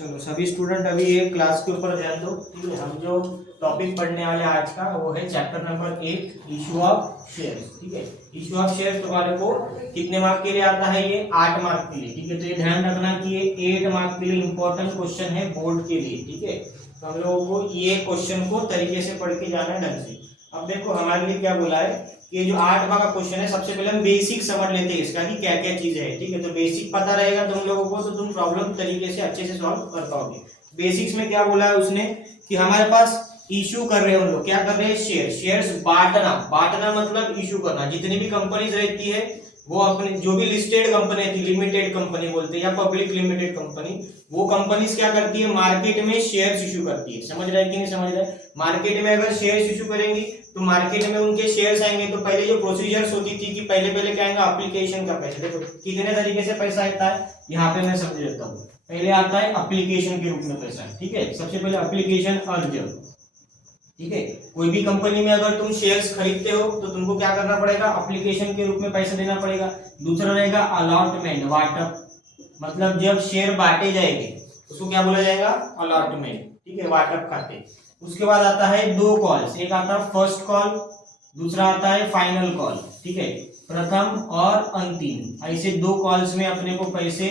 चलो सभी स्टूडेंट अभी एक क्लास के ऊपर ध्यान दो। ठीक है, हम जो टॉपिक पढ़ने वाले आज का वो है chapter number 8, issue of shares. ठीक है, इशू ऑफ शेयर्स तुम्हारे को कितने मार्क के लिए आता है? ये 8 मार्क के लिए। ठीक है, तो ये ध्यान रखना कि ये 8 मार्क के लिए इंपॉर्टेंट क्वेश्चन है बोर्ड के लिए। ठीक है, तो हम लोगों को ये क्वेश्चन को तरीके से पढ़ के जाना है ढंग से। अब देखो हमारे लिए क्या बोला है कि ये जो 8 मार्क का क्वेश्चन है, सबसे पहले हम बेसिक समझ लेते हैं इसका कि क्या क्या चीज है। ठीक है, तो बेसिक पता रहेगा तुम लोगों को तो तुम प्रॉब्लम तरीके से अच्छे से सॉल्व कर पाओगे। बेसिक्स में क्या बोला है उसने कि हमारे पास इशू कर रहे हैं हम लोग, क्या कर रहे हैं? शेयर्स बांटना। बांटना मतलब इशू करना। जितनी भी कंपनीज रहती है वो अपने जो भी लिस्टेड कंपनी थी, लिमिटेड कंपनी बोलते हैं या पब्लिक लिमिटेड कंपनी, वो कंपनीज क्या करती है? मार्केट में शेयर्स इशू करती है। समझ रहा है कि नहीं समझ रहा है? मार्केट में अगर शेयर्स इशू करेंगी तो मार्केट में उनके शेयर्स आएंगे तो पहले जो प्रोसीजर्स होती थी कि पहले क्या आएगा? एप्लीकेशन का पैसा। देखो कितने तरीके से पैसा आता है यहाँ पे मैं समझ देता हूँ। पहले आता है एप्लीकेशन के रूप में पैसा। ठीक है, सबसे पहले एप्लीकेशन अर्ज। ठीक है, कोई भी कंपनी में अगर तुम शेयर्स खरीदते हो तो तुमको क्या करना पड़ेगा? एप्लीकेशन के रूप में पैसा देना पड़ेगा। दूसरा रहेगा अलॉटमेंट, वाटअप, मतलब जब शेयर बांटे जाएंगे उसको क्या बोला जाएगा? अलॉटमेंट। ठीक है, वाटअप खाते। उसके बाद आता है 2 कॉल्स, एक आता है फर्स्ट कॉल, दूसरा आता है फाइनल कॉल। ठीक है, प्रथम और अंतिम, ऐसे 2 कॉल्स में अपने को पैसे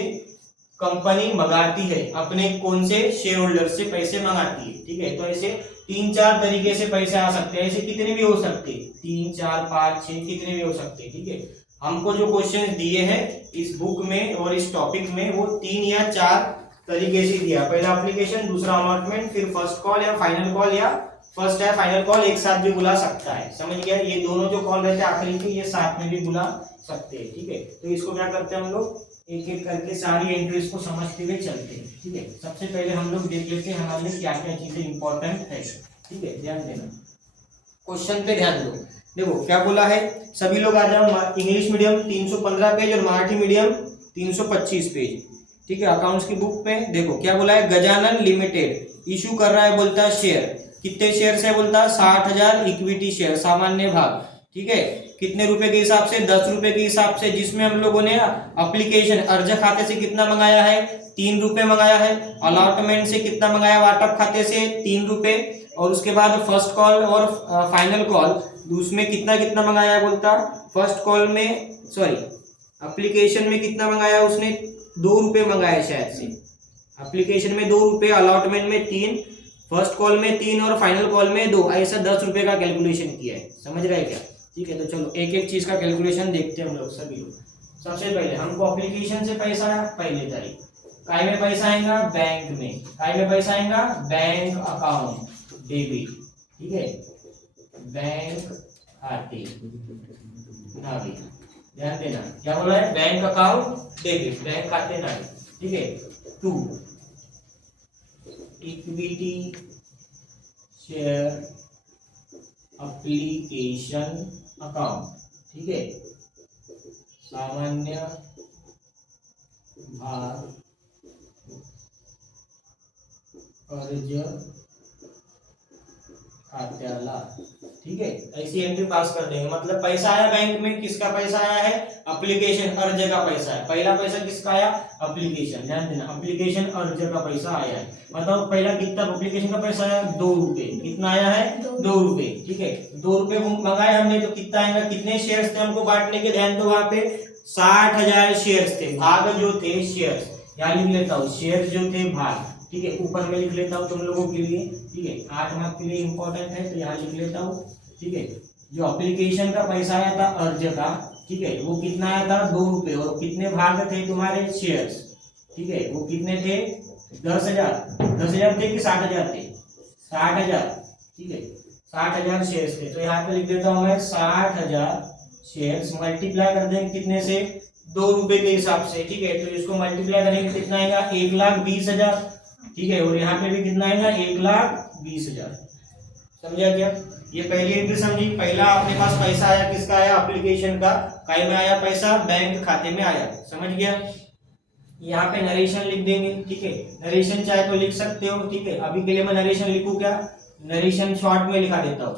कंपनी मंगाती है, अपने कौन से शेयर होल्डर से पैसे मंगाती है। ठीक है, तो ऐसे 3-4 तरीके से पैसे आ सकते हैं। ऐसे कितने भी हो सकते हैं, 3, 4, 5, 6 कितने भी हो सकते हैं। ठीक है, हमको जो क्वेश्चन दिए हैं इस बुक में और इस टॉपिक में वो 3 या 4 तरीके से दिया। पहला एप्लीकेशन, दूसरा अलॉटमेंट, फिर फर्स्ट कॉल या फाइनल कॉल, या फर्स्ट या फाइनल कॉल एक साथ भी बुला सकता है। समझ गया? ये दोनों जो कॉल रहते हैं आखिरी के, ये साथ में भी बुला सकते हैं। ठीक है, तो इसको क्या करते हैं हम लोग? एक एक करके सारी एंट्रीज को समझते हुए चलते हैं। ठीक है, सबसे पहले हम लोग देख लेते हैं हमारे लिए क्या क्या चीजें इंपॉर्टेंट है। ठीक है, ध्यान देना, क्वेश्चन पे ध्यान दो। देखो क्या बोला है, सभी लोग आ जाओ। इंग्लिश मीडियम 315 पेज और मराठी मीडियम 325 पेज। ठीक है, अकाउंट्स की बुक पे देखो क्या बोला है। गजानन लिमिटेड इशू कर रहा है, बोलता है शेयर। कितने शेयर है? बोलता है 60,000 इक्विटी शेयर, सामान्य भाग। ठीक है, कितने रुपए के हिसाब से? 10 रुपए के हिसाब से, जिसमें हम लोगों ने एप्लीकेशन अर्ज खाते से कितना मंगाया है? 3 रुपए मंगाया है। अलॉटमेंट से कितना मंगाया? वाटअप खाते से 3 रुपए। और उसके बाद फर्स्ट कॉल और फाइनल कॉल, उसमें कितना कितना मंगाया है? बोलता फर्स्ट कॉल में, सॉरी एप्लीकेशन में कितना मंगाया उसने? 2 रुपए मंगाया शायद से। एप्लीकेशन में 2 रुपए, अलॉटमेंट में 3, फर्स्ट कॉल में 3 और फाइनल कॉल में 2, ऐसा 10 रुपए का कैलकुलेशन किया है। समझ रहे हैं क्या? ठीक है, तो चलो एक एक चीज का कैलकुलेशन देखते हैं हम लोग सभी लोग। सबसे पहले हमको एप्लीकेशन से पैसा आया, पहले तारीख। काय में पैसा आएगा? बैंक में। काय में पैसा आएगा? Bank account debit. ठीक है, बैंक खाते नाभी, ध्यान देना क्या बोला है? बैंक अकाउंट डेबिट, बैंक खाते नाभी। ठीक है, 2 इक्विटी शेयर एप्लीकेशन अकाउंट। ठीक है, सामान्य भाग कर्ज खात्याला। ठीक है, ऐसी एंट्री पास कर देंगे। मतलब पैसा आया बैंक में, किसका पैसा आया है? एप्लीकेशन अर्ज का पैसा है। पहला पैसा किसका आया? एप्लीकेशन। ध्यान देना, एप्लीकेशन अर्ज का पैसा आया है। बताओ पहला कितना एप्लीकेशन का पैसा आया? 2 रुपए। कितना आया है? 2 रुपए। ठीक है, 2 रुपए मंगाए हमने तो कितना आएगा? कितने शेयर्स थे हमको बांटने के? ध्यान दो, वहां पे 60,000 शेयर्स थे। भाग जो थे शेयर्स, यहाँ लिख लेता हूँ, शेयर्स जो थे भाग। ठीक है, ऊपर में लिख लेता हूँ तुम लोगों के लिए। ठीक है, 8 मार्क के लिए इंपॉर्टेंट है तो यहाँ लिख लेता हूँ। ठीक है, जो एप्लीकेशन का पैसा आया था अर्ज का, ठीक है, वो कितना आया था? 2 रुपए। और कितने भाग थे तुम्हारे शेयर्स? ठीक है, वो कितने थे? 10,000 थे कि 60,000 थे? 60,000। ठीक है, 60,000 शेयर्स थे। तो यहाँ पे लिख देता हूँ मैं 60,000 शेयर्स मल्टीप्लाई कर देंगे कितने से? 2 रुपए के हिसाब से। ठीक है, तो इसको मल्टीप्लाई करेंगे कितना आएगा? 1,20,000। ठीक है, और यहाँ पे भी कितना आएगा? 1,20,000। समझा क्या? ये पहली एंट्री समझी। पहला अपने पास पैसा आया, किसका आया? एप्लीकेशन का। काय में आया पैसा? बैंक खाते में आया। समझ गया? यहाँ पे नरेशन लिख देंगे। ठीक है, नरेशन चाहे तो लिख सकते हो। ठीक है, अभी के लिए मैं नरेशन लिखूं क्या? नरेशन शॉर्ट में लिखा देता हूँ,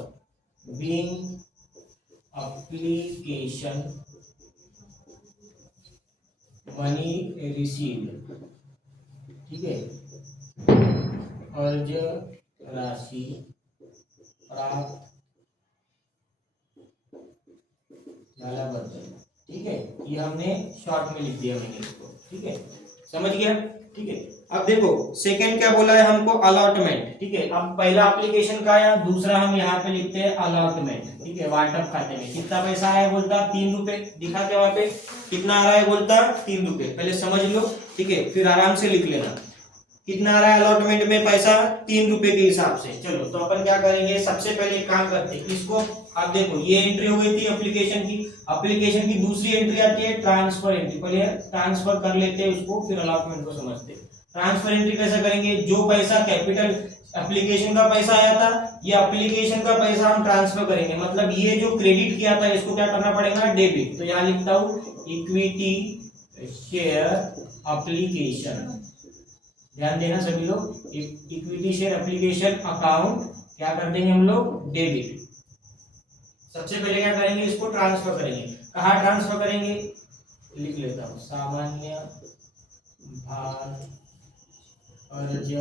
बीइंग एप्लीकेशन मनी रिसीव्ड। ठीक है, अर्ज राशि प्राप्त झाल्याबद्दल। ठीक है, ये हमने शॉर्ट में लिख दिया मैंने इसको। ठीक है, समझ गया। ठीक है, अब देखो सेकंड क्या बोला है हमको, अलॉटमेंट। ठीक है, अब पहला एप्लीकेशन का आया, दूसरा हम यहाँ पे लिखते हैं अलॉटमेंट। ठीक है, वाटअप खाते में कितना पैसा आया बोलता 3 रुपए, दिखा के वहां पे कितना आ रहा है बोलता 3 रुपए, पहले समझ लो। ठीक है, फिर आराम से लिख लेना कितना आ रहा है अलॉटमेंट में पैसा 3 रुपए के हिसाब से। चलो तो अपन क्या करेंगे, सबसे पहले एक काम करते हैं, इसको आप देखो ये एंट्री हो गई थी एप्लीकेशन की। एप्लीकेशन की दूसरी एंट्री आती है ट्रांसफर एंट्री, पहले ट्रांसफर कर लेते हैं उसको, फिर अलॉटमेंट को समझते हैं। ट्रांसफर एंट्री कैसे करेंगे, जो पैसा कैपिटल एप्लीकेशन का पैसा आया था, ये एप्लीकेशन का पैसा हम ट्रांसफर करेंगे, मतलब ये जो क्रेडिट किया था इसको क्या करना पड़ेगा, डेबिट। तो यहाँ लिखता हूँ इक्विटी शेयर एप्लीकेशन, ध्यान देना सभी लोग, इक्विटी शेयर एप्लीकेशन अकाउंट क्या कर देंगे हम लोग, डेबिट। सबसे पहले क्या करेंगे, इसको ट्रांसफर करेंगे। कहाँ ट्रांसफर करेंगे, लिख लेता हूँ, सामान्य भार अर्ज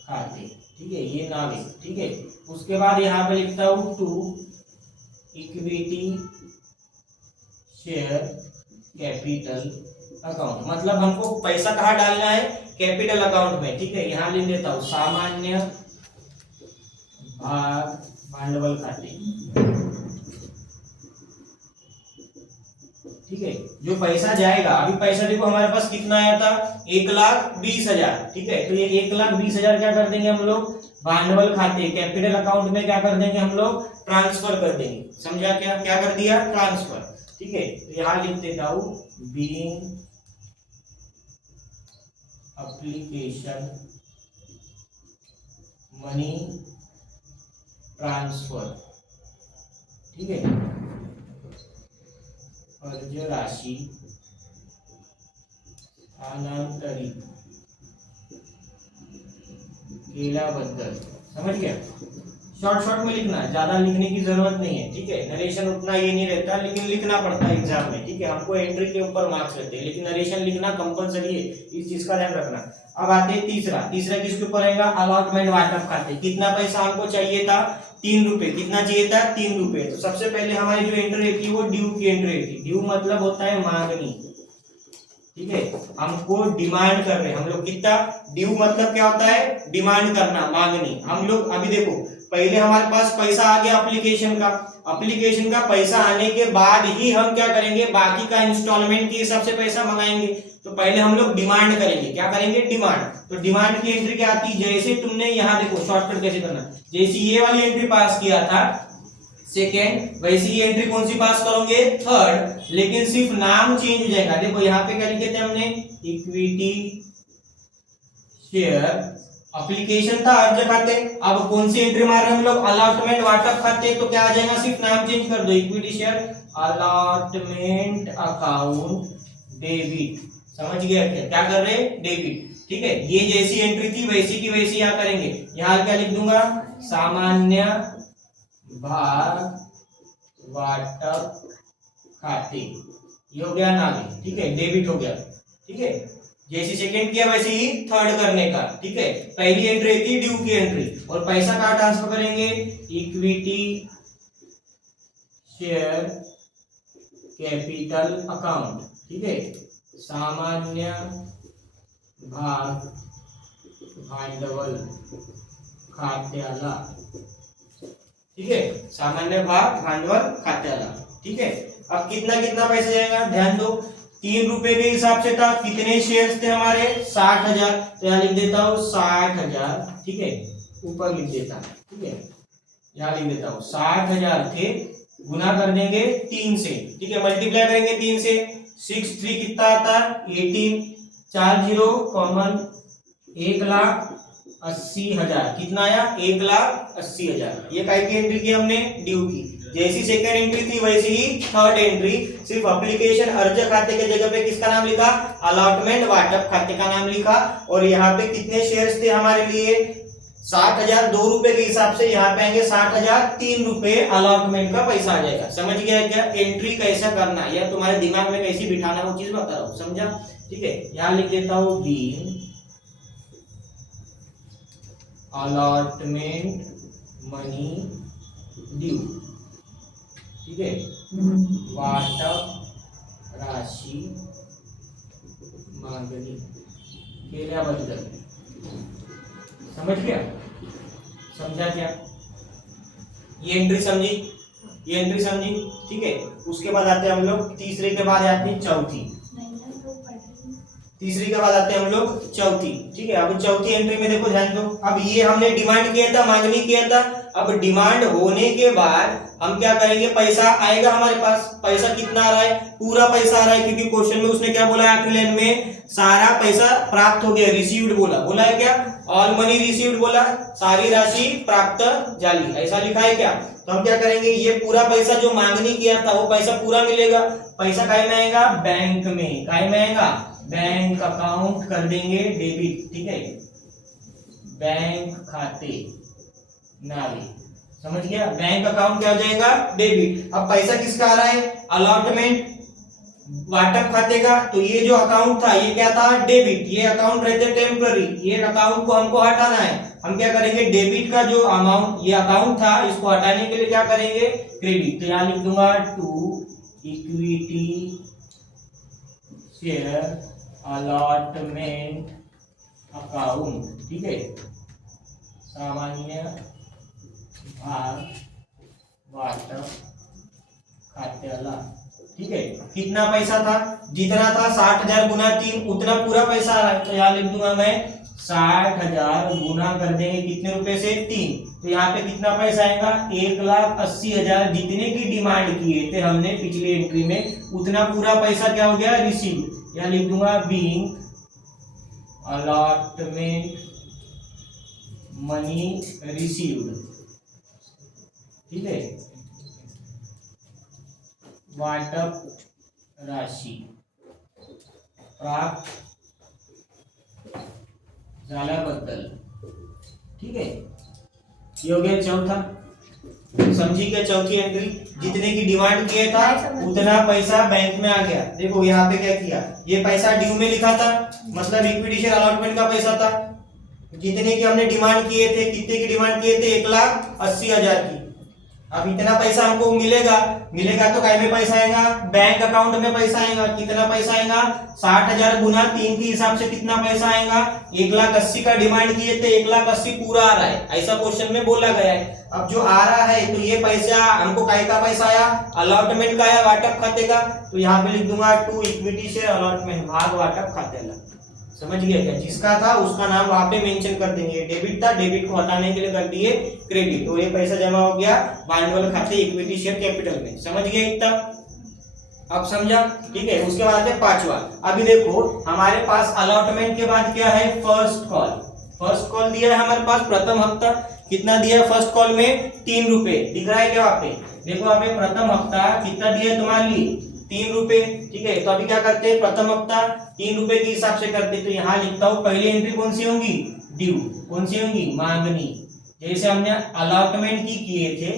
खाते। ठीक है, ये ना लिख। ठीक है, उसके बाद यहाँ पे लिखता हूँ to equity share capital account, मतलब हमको पैसा कहाँ डालना है, कैपिटल अकाउंट में। ठीक है, यहाँ लिख देता हूँ सामान्य भाग भांडवल खाते। ठीक है, जो पैसा जाएगा, अभी पैसा देखो हमारे पास कितना आया था 1,20,000। ठीक है, तो ये 1,20,000 क्या कर देंगे हम लोग, भांडवल खाते कैपिटल अकाउंट में क्या कर देंगे हम लोग, ट्रांसफर कर देंगे। समझा, क्या क्या कर दिया, ट्रांसफर। ठीक है, तो यहाँ लिख देता हूँ बीइंग एप्लीकेशन मनी ट्रांसफर। ठीक है, अर्ज राशि स्थानांतरित केल्याबद्दल। समझ गया, शॉर्ट में लिखना, ज्यादा लिखने की जरूरत नहीं है। ठीक है, नरेशन उतना ये नहीं रहता, लेकिन लिखना पड़ता है एग्जाम में। ठीक है, हमको एंट्री के ऊपर मार्क्स रहते हैं, लेकिन नरेशन लिखना कंपलसरी है, इस चीज का ध्यान रखना। अब आते हैं तीसरा किसके ऊपर रहेगा, अलॉटमेंट वाटअप खाते। कितना पैसा हमको चाहिए था, 3 रुपए। कितना चाहिए था, 3 रुपए। तो सबसे पहले हमारी जो एंट्री थी वो ड्यू की एंट्री थी। ड्यू मतलब होता है मांगनी। ठीक है, हमको डिमांड कर रहे हैं हम लोग कितना, ड्यू मतलब क्या होता है, डिमांड करना, मांगनी। हम लोग अभी देखो पहले हमारे पास पैसा आ गया एप्लीकेशन का पैसा आने के बाद ही हम क्या करेंगे, बाकी का इंस्टॉलमेंट के हिसाब से पैसा मंगाएंगे। तो पहले हम लोग डिमांड करेंगे, क्या करेंगे, डिमांड। तो डिमांड की एंट्री क्या आती है, जैसे तुमने यहाँ देखो शॉर्टकट कैसे करना, जैसे ये वाली एंट्री पास किया था सेकेंड, वैसे ही एंट्री कौन सी पास करोगे, थर्ड, लेकिन सिर्फ नाम चेंज हो जाएगा। देखो यहाँ पे क्या लिखे थे हमने, इक्विटी शेयर एप्लीकेशन था अर्ज खाते, अब कौन सी एंट्री मार रहे हैं हम लोग, अलॉटमेंट वाटअप खाते। तो क्या आ जाएगा, सिर्फ नाम चेंज कर दो, equity share allotment account debit. समझ गया, क्या कर रहे हैं, डेबिट। ठीक है, ये जैसी एंट्री थी वैसी की वैसी यहाँ करेंगे। यहाँ क्या लिख दूंगा, सामान्य भाग वाटअप खाते, ये हो गया नाम। ठीक है, डेबिट हो गया। ठीक है, जैसे सेकंड किया वैसे ही थर्ड करने का। ठीक है, पहली एंट्री थी ड्यू की एंट्री, और पैसा कहाँ ट्रांसफर करेंगे, इक्विटी शेयर कैपिटल अकाउंट। ठीक है, सामान्य भाग भांडवल खात्याला। ठीक है, सामान्य भाग भांडवल खात्याला। ठीक है, अब कितना कितना पैसा जाएगा, ध्यान दो, 3 रुपए के हिसाब से था, कितने शेयर्स थे हमारे, 60,000। तो यहाँ लिख देता हूँ 60,000। ठीक है, ऊपर लिख देता, ठीक है, यहाँ लिख देता हूँ 60,000 थे, गुना कर देंगे 3 से। ठीक है, मल्टीप्लाई करेंगे 3 से, 6 3 कितना आता है, 18, 4 0 कॉमन, 1,80,000। कितना आया, 1,80,000। ये काय की एंट्री की हमने, ड्यू की। जैसी सेकंड एंट्री थी वैसी ही थर्ड एंट्री, सिर्फ एप्लीकेशन अर्ज खाते के जगह पे किसका नाम लिखा, अलॉटमेंट वाटअप खाते का नाम लिखा। और यहाँ पे कितने शेयर्स थे हमारे लिए, 60,000, 2 रुपए के हिसाब से यहाँ पे आएंगे 60,000, 3 रुपए अलॉटमेंट का पैसा आ जाएगा। समझ गया क्या, एंट्री कैसा करना या तुम्हारे दिमाग में कैसी बिठाना, वो चीज बता रहा हूँ, समझा। ठीक है, यहाँ लिख देता हूँ बीइंग अलॉटमेंट मनी ड्यू, ठीक है, वाटप राशी मागणी केल्याबद्दल। समझ गया? समझा क्या? ये एंट्री समझी? ये एंट्री समझी? ठीक है। उसके बाद आते हैं हम लोग तीसरे के बाद आती है चौथी। तीसरी के बाद आते हैं हम लोग चौथी, ठीक है। अब चौथी एंट्री में देखो ध्यान दो, अब ये हमने डिमांड किया था, मांगनी किया था। अब डिमांड होने के बाद हम क्या करेंगे, पैसा आएगा हमारे पास। पैसा कितना आ रहा है? पूरा पैसा आ रहा है, क्योंकि क्वेश्चन में उसने क्या बोला है आखिरी लाइन में, सारा पैसा प्राप्त हो गया, रिसीव्ड बोला। बोला है क्या? ऑल मनी रिसीव्ड बोला, सारी राशि प्राप्त जाली, ऐसा लिखा है क्या? तो हम क्या करेंगे, ये पूरा पैसा जो मांगनी किया था वो पैसा पूरा मिलेगा। पैसा काय में आएगा? बैंक में। काय में आएगा? बैंक अकाउंट कर देंगे डेबिट, ठीक है, बैंक खाते नावे। समझ गया? बैंक अकाउंट क्या हो जाएगा? डेबिट। अब पैसा किसका आ रहा है? अलॉटमेंट वाटप खाते का। तो ये जो अकाउंट था ये क्या था? डेबिट। ये अकाउंट रहते टेम्पररी, ये अकाउंट को हमको हटाना है। हम क्या करेंगे, डेबिट का जो अमाउंट ये अकाउंट था इसको हटाने के लिए क्या करेंगे? क्रेडिट। तो यहां लिख दूंगा to equity share allotment account, ठीक है, सामान्य भाग वाटप खात्याला, ठीक है। कितना पैसा था? जितना था 60,000 गुना 3, उतना पूरा पैसा आ रहा है। तो यहाँ लिख दूंगा मैं 60,000 गुना कर देंगे कितने रुपए से? 3। तो यहाँ पे कितना पैसा आएगा? 1,80,000। जितने की डिमांड किए थे हमने पिछली एंट्री में, उतना पूरा पैसा क्या हो गया? रिसीव। यहाँ लिख दूंगा बीइंग अलॉटमेंट मनी रिसीव्ड, ठीक है, वाटप राशि प्राप्त झाल्याबद्दल, ठीक है। ये हो गया चौथा। समझी क्या? चौथी एंट्री, जितने की डिमांड किया था उतना पैसा बैंक में आ गया। देखो यहाँ पे क्या किया, ये पैसा ड्यू में लिखा था, मतलब इक्विटी शेयर अलॉटमेंट का पैसा था। जितने की हमने डिमांड किए थे, कितने की डिमांड किए थे? 1,80,000 की। अब इतना पैसा हमको मिलेगा, मिलेगा तो काय में पैसा आएगा? बैंक अकाउंट में पैसा आएगा। कितना पैसा आएगा? 60,000 गुना 3 के हिसाब से कितना पैसा आएगा? 1,80,000 का डिमांड किए थे, 1,80,000 पूरा आ रहा है, ऐसा क्वेश्चन में बोला गया है। अब जो आ रहा है तो ये पैसा हमको काय का पैसा आया? अलॉटमेंट का आया, वाटप खाते का। तो यहाँ पे लिख दूंगा टू इक्विटी शेयर अलॉटमेंट भाग वाटप खातेला। समझ गया क्या? जिसका था उसका नाम वहां पे मेंशन कर देंगे। डेबिट था, डेबिट को हटाने के लिए कर दिए क्रेडिट। तो ये पैसा जमा हो गया भांडवल खाते इक्विटी शेयर कैपिटल में। समझ गए इतना? अब समझा? ठीक है। उसके बाद है पांचवा। अभी देखो हमारे पास अलॉटमेंट के बाद क्या है? First call. फर्स्ट कॉल दिया है हमारे पास प्रथम हफ्ता। कितना दिया है फर्स्ट कॉल में? 3 रुपए। दिख रहा है क्या वहां पे? देखो वहां पे प्रथम हफ्ता कितना दिया है तुम्हारे लिए? 3 रुपए, ठीक है। तो अभी क्या करते हैं, प्रथम हफ्ता 3 रुपए के हिसाब से करते। तो यहाँ लिखता हूँ पहली एंट्री कौन सी होंगी? ड्यू। कौन सी होंगी? मांगनी। जैसे हमने अलॉटमेंट की किए थे,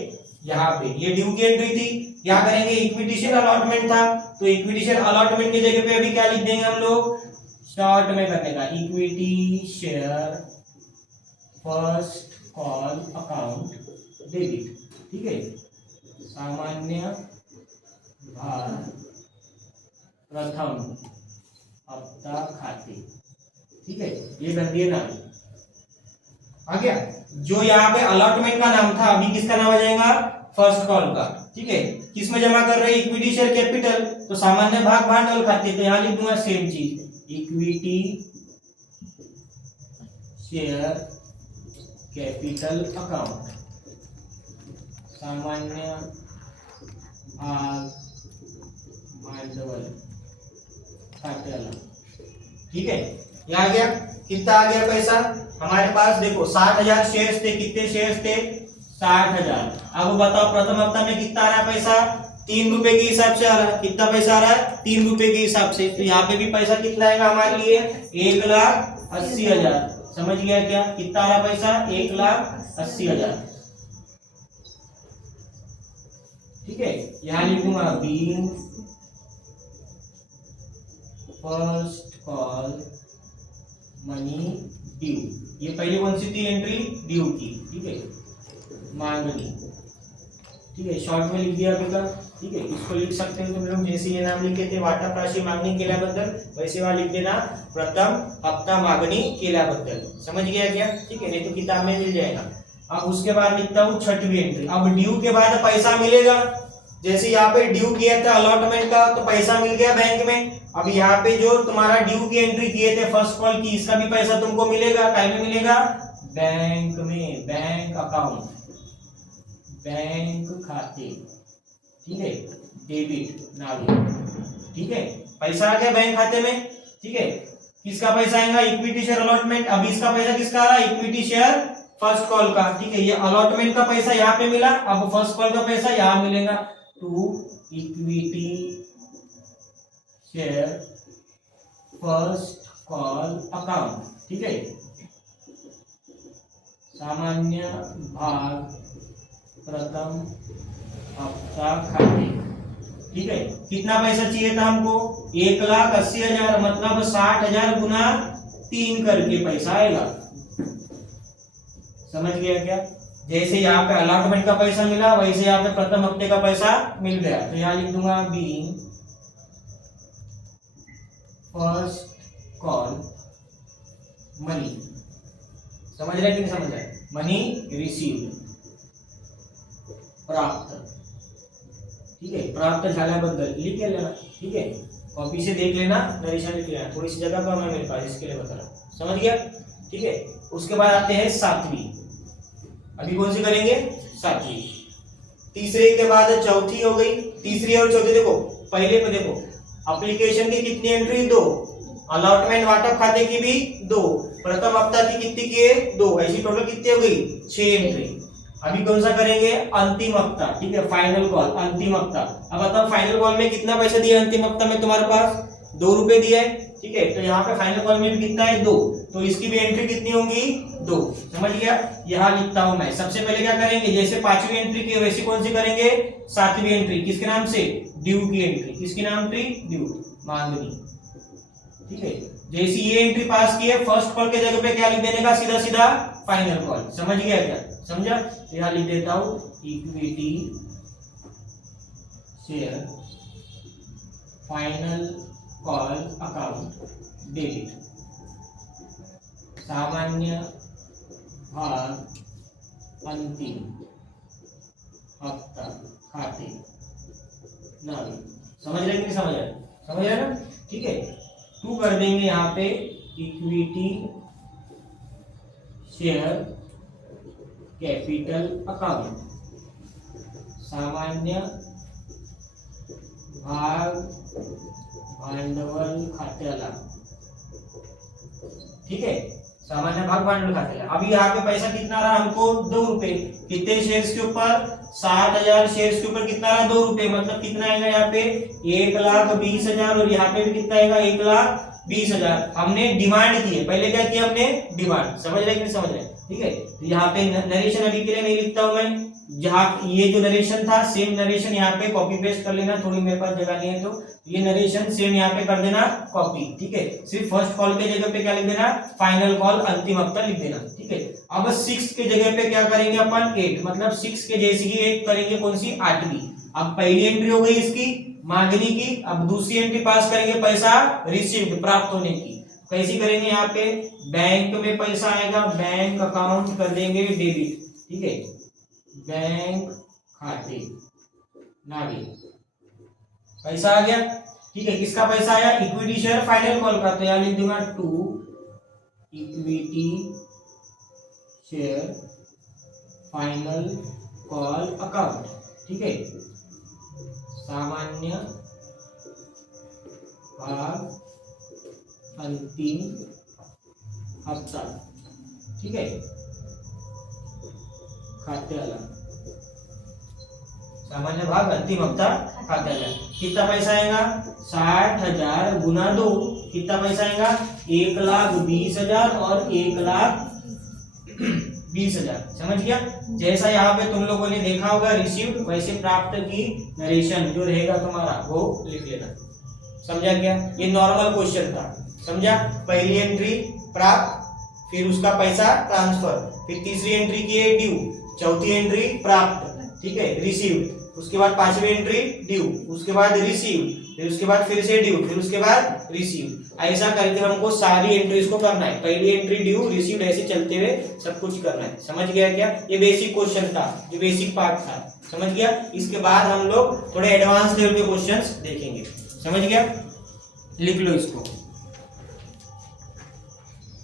यहाँ पे ये ड्यू की एंट्री थी। क्या करेंगे? इक्विटी शेयर अलॉटमेंट था, तो इक्विटी शेयर अलॉटमेंट की जगह पे अभी क्या लिख देंगे हम लोग? शॉर्ट में करने का, equity share first call account debit, ठीक है, सामान्य भाग प्रथम हफ्ता खाते, ठीक है। ये कर दिए ना, आ गया। जो यहाँ पे अलॉटमेंट का नाम था अभी किसका नाम आ जाएगा? फर्स्ट कॉल का, ठीक है। किस में जमा कर रहे हैं? इक्विटी शेयर कैपिटल, तो सामान्य भाग भांडवल खाते। तो यहाँ लिख दूंगा सेम चीज, इक्विटी शेयर कैपिटल अकाउंट, सामान्य भाग भांडवल खात्याला, ठीक है। ये आ गया। कितना आ गया पैसा हमारे पास? देखो 60,000 शेयर्स थे। कितने शेयर्स थे? 60,000। अब बताओ प्रथम हफ्ता में कितना आ रहा है पैसा? 3 रुपए के हिसाब से आ रहा है। कितना पैसा आ रहा है? 3 रुपए के हिसाब से। तो यहाँ पे भी पैसा कितना आएगा हमारे लिए? 1,80,000। समझ गया क्या? कितना आ रहा पैसा? 1,80,000, ठीक है। यहाँ लिखूंगा being first call money due. ये पहली कौन सी थी एंट्री? ड्यू की, ठीक है, मांगनी, ठीक है, शॉर्ट में लिख दिया बेटा, ठीक है। इसको लिख सकते हो तुम लोग, जैसे ये नाम लिखे थे वाटप राशी मागणी केल्याबद्दल, वैसे वहां लिख देना प्रथम हप्ता मागणी केल्याबद्दल। समझ गया क्या? ठीक है, नहीं तो किताब में मिल जाएगा। अब उसके बाद लिखता हूँ छठवीं एंट्री। अब ड्यू के बाद पैसा मिलेगा, जैसे यहाँ पे ड्यू किया था अलॉटमेंट का तो पैसा मिल गया बैंक में। अब यहाँ पे जो तुम्हारा ड्यू की एंट्री किए थे फर्स्ट कॉल की, इसका भी पैसा तुमको मिलेगा, टाइम में मिलेगा बैंक में, बैंक अकाउंट, बैंक खाते, ठीक है, डेबिट नाविक, ठीक है, पैसा आ गया बैंक खाते में, ठीक है। किसका पैसा आएगा? Equity share allotment. अब इसका पैसा किसका आ रहा है? इक्विटी शेयर फर्स्ट कॉल का, ठीक है। ये अलॉटमेंट का पैसा यहाँ पे मिला, अब फर्स्ट कॉल का पैसा यहाँ मिलेगा to equity share first call account, ठीक है, सामान्य भाग प्रथम हफ्ता खाते, ठीक है। कितना पैसा चाहिए था हमको? 1,80,000, मतलब 60,000 गुना 3 करके पैसा आएगा। समझ गया क्या? जैसे यहाँ पे अलॉटमेंट का पैसा मिला, वैसे यहाँ पे प्रथम हफ्ते का पैसा मिल गया, तो यहाँ लिख दूंगा बीइंग फर्स्ट कॉल मनी। समझ रहे कि नहीं समझ रहे? मनी रिसीव्ड, प्राप्त, ठीक है, प्राप्त झाल्याबद्दल लिख लेना, ठीक है। कॉपी से देख लेना, नरेशन लिख लेना, थोड़ी सी जगह कम है मेरे पास, इसके लिए बता रहा हूं। समझ गया? ठीक है। उसके बाद आते हैं सातवीं। अभी कौन सी करेंगे? सातवीं। तीसरे के बाद चौथी हो गई। तीसरी और चौथी देखो, पहले पे देखो, एप्लीकेशन की कितनी एंट्री? 2, अलॉटमेंट वाटप खाते की भी 2, प्रथम हफ्ता की कितनी की है? 2, ऐसी टोटल कितनी हो गई? 6 एंट्री। अभी कौन सा करेंगे? अंतिम हफ्ता, ठीक है, फाइनल कॉल, अंतिम हफ्ता। अब बताओ फाइनल कॉल में कितना पैसा दिया? अंतिम हफ्ता में तुम्हारे पास 2 रुपए दिया है, ठीक है, तो यहाँ पे फाइनल कॉल में भी कितना है? 2, तो इसकी भी एंट्री कितनी होगी? 2। समझ गया? यहाँ लिखता हूं मैं। सबसे पहले क्या करेंगे? जैसे 5वीं एंट्री की वैसे कौन सी करेंगे? 7वीं एंट्री। किसके नाम से? ड्यू की एंट्री। किसकी नाम थी? ड्यू, मांगनी, ठीक है। जैसी ये एंट्री पास की है, फर्स्ट कॉल के जगह पे क्या लिख देने का? सीधा सीधा फाइनल कॉल। समझ गया क्या? समझा? तो यहाँ लिख देता हूं equity share final call account debit, सामान्य भाग अंतिम हफ्ता खाते नाविक। समझ रहे कि नहीं समझ रहे? समझ रहे ना? ठीक है। 2 कर देंगे यहाँ पे इक्विटी शेयर कैपिटल अकाउंट, सामान्य भाग भांडवल खात्याला, ठीक है, सामान्य भाग भांडवल खात्याला। अभी यहाँ पे पैसा कितना रहा हमको? 2 रुपए। कितने शेयर्स के ऊपर? 60,000 शेयर्स के ऊपर कितना रहा? 2 रुपए। मतलब कितना आएगा यहाँ पे? 1,20,000। और यहाँ पे भी कितना आएगा? 1,20,000। हमने डिमांड की है, पहले क्या किया हमने? डिमांड। समझ रहे कि नहीं समझ रहे? ठीक है। तो यहाँ पे नरेशन अभी के लिए नहीं लिखता हूं मैं, जहाँ ये जो नरेशन था सेम नरेशन यहाँ पे कॉपी पेस्ट कर लेना, थोड़ी मेरे पास जगह नहीं है तो ये नरेशन सेम यहाँ पे कर देना कॉपी, ठीक है। सिर्फ फर्स्ट कॉल के जगह पे क्या लिख देना? फाइनल कॉल, अंतिम हफ्ता लिख देना, ठीक है। अब 6 के जगह पे क्या करेंगे अपन? 8, मतलब 6 के जैसी ही 8 करेंगे, कौन सी? 8वीं। अब पहली एंट्री हो गई इसकी मांगनी की, अब दूसरी एंट्री पास करेंगे पैसा रिसीव्ड, प्राप्त होने की। कैसी करेंगे? यहाँ पे बैंक में पैसा आएगा, बैंक अकाउंट कर देंगे डेबिट, ठीक है, बैंक खाते नाविक, पैसा आ गया, ठीक है। किसका पैसा आया? इक्विटी शेयर फाइनल कॉल का, तो यहाँ लिख दूंगा 2 equity share final call account, ठीक है, सामान्य भाग अंतिम हफ्ता, ठीक है, खात्याला, सामान्य भाग अंतिम हफ्ता खात्याला। कितना पैसा आएगा? 60,000 गुना 2, कितना पैसा आएगा? 1,20,000 और 1,20,000। समझ गया? जैसा यहाँ पे तुम लोगों ने देखा होगा रिसीव्ड, वैसे प्राप्त की नरेशन जो रहेगा तुम्हारा वो लिख लेना। समझा क्या? ये नॉर्मल क्वेश्चन था, समझा? पहली एंट्री प्राप्त, फिर उसका पैसा ट्रांसफर, फिर तीसरी एंट्री की है ड्यू, चौथी एंट्री प्राप्त, ठीक है, रिसीव्ड, उसके बाद पांचवी एंट्री ड्यू, उसके बाद रिसीव्ड, फिर उसके बाद फिर से ड्यू, फिर उसके बाद रिसीव्ड। ऐसा करके हमको सारी एंट्रीज को करना है, पहली एंट्री ड्यू रिसीव्ड ऐसे चलते हुए सब कुछ करना है। समझ गया क्या? ये बेसिक क्वेश्चन था, जो बेसिक पार्ट था, समझ गया। इसके बाद हम लोग थोड़े एडवांस लेवल के क्वेश्चंस देखेंगे, समझ गया। लिख लो इसको।